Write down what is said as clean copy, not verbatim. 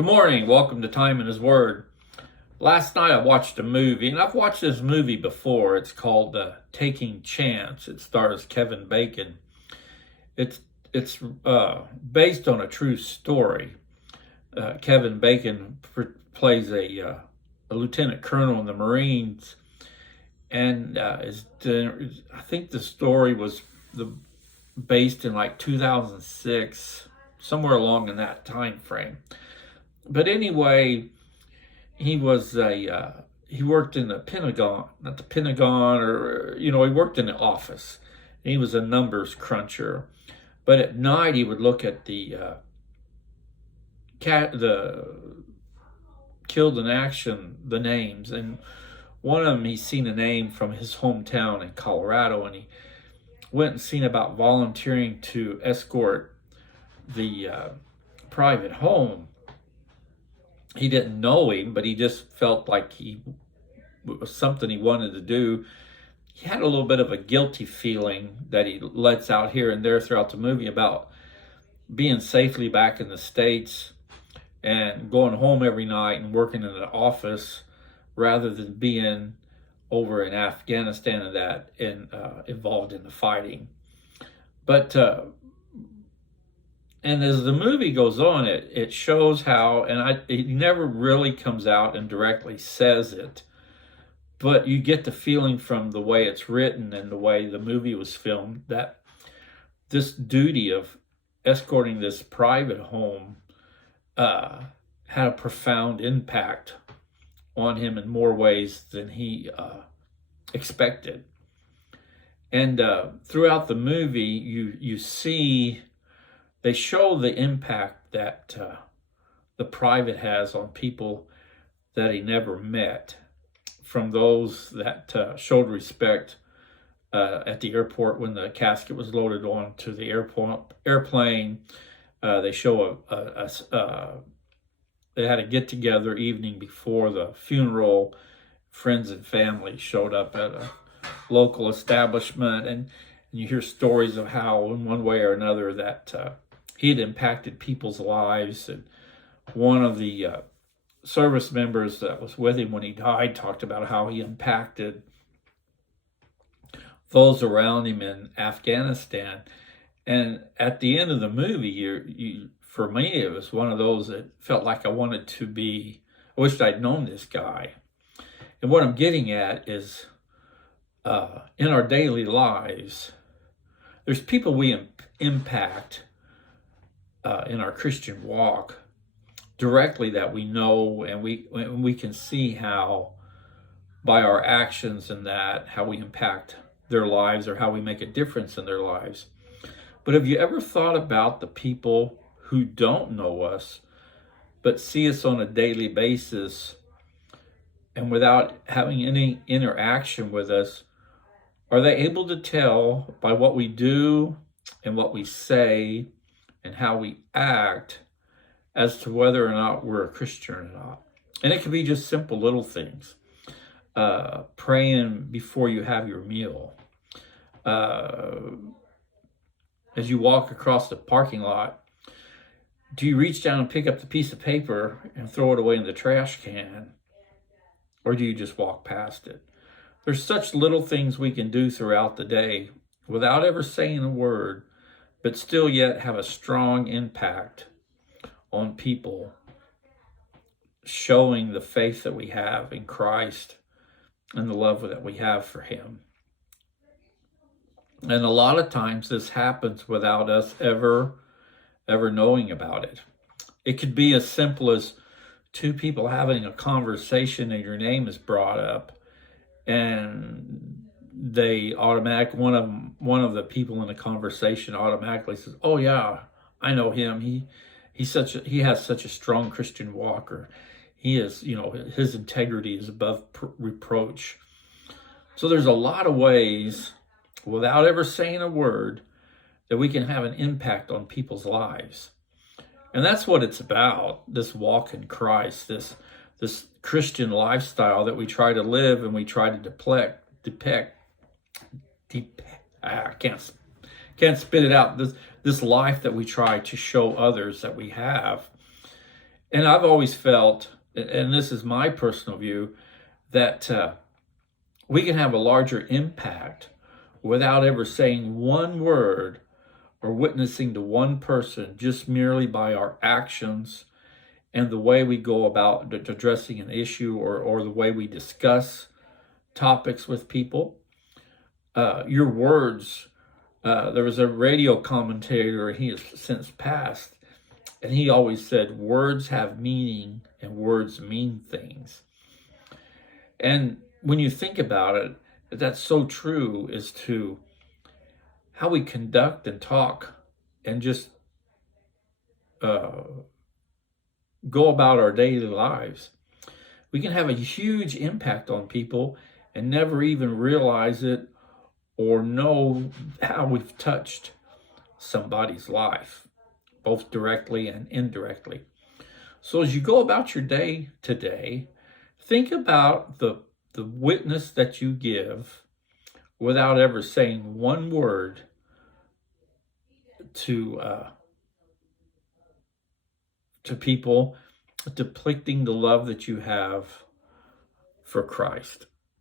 Good morning. Welcome to Time in His Word. Last night I watched a movie, and I've watched this movie before. It's called Taking Chance. It stars Kevin Bacon. It's based on a true story. Kevin Bacon plays a lieutenant colonel in the Marines, and I think the story was based in like 2006, somewhere along in that time frame. But anyway, he worked in the Pentagon, not the Pentagon, or he worked in the office. He was a numbers cruncher, but at night he would look at the killed in action, the names, and one of them he seen a name from his hometown in Colorado, and he went and seen about volunteering to escort the private home. He didn't know him, but he just felt like it was something he wanted to do. He had a little bit of a guilty feeling that he lets out here and there throughout the movie about being safely back in the States and going home every night and working in an office rather than being over in Afghanistan and involved in the fighting. But and as the movie goes on, it shows how, and it never really comes out and directly says it, but you get the feeling from the way it's written and the way the movie was filmed that this duty of escorting this private home had a profound impact on him in more ways than he expected. And throughout the movie, you see. They show the impact that the private has on people that he never met, from those that showed respect at the airport when the casket was loaded onto the airplane. They show they had a get-together evening before the funeral. Friends and family showed up at a local establishment, and you hear stories of how, in one way or another, that he had impacted people's lives. And one of the service members that was with him when he died talked about how he impacted those around him in Afghanistan. And at the end of the movie, for me, it was one of those that felt like I wished I'd known this guy. And what I'm getting at is, in our daily lives, there's people we impact in our Christian walk directly that we know, and we can see how by our actions and that how we impact their lives or how we make a difference in their lives. But have you ever thought about the people who don't know us but see us on a daily basis, and without having any interaction with us, are they able to tell by what we do and what we say and how we act as to whether or not we're a Christian or not? And it can be just simple little things. Praying before you have your meal. As you walk across the parking lot, do you reach down and pick up the piece of paper and throw it away in the trash can? Or do you just walk past it? There's such little things we can do throughout the day without ever saying a word, but still yet have a strong impact on people, showing the faith that we have in Christ and the love that we have for Him. And a lot of times this happens without us ever knowing about it. It could be as simple as two people having a conversation and your name is brought up, and one of the people in the conversation automatically says, "Oh yeah, I know him. He has such a strong Christian walk, or he is, his integrity is above reproach." So there's a lot of ways, without ever saying a word, that we can have an impact on people's lives. And that's what it's about, this walk in Christ, this Christian lifestyle that we try to live and we try to depict. I can't spit it out. This life that we try to show others that we have. And I've always felt, and this is my personal view, that we can have a larger impact without ever saying one word or witnessing to one person, just merely by our actions and the way we go about addressing an issue, or the way we discuss topics with people. Your words, there was a radio commentator, he has since passed, and he always said, words have meaning and words mean things. And when you think about it, that's so true as to how we conduct and talk and just go about our daily lives. We can have a huge impact on people and never even realize it or know how we've touched somebody's life, both directly and indirectly. So as you go about your day today, think about the witness that you give without ever saying one word to people, depicting the love that you have for Christ.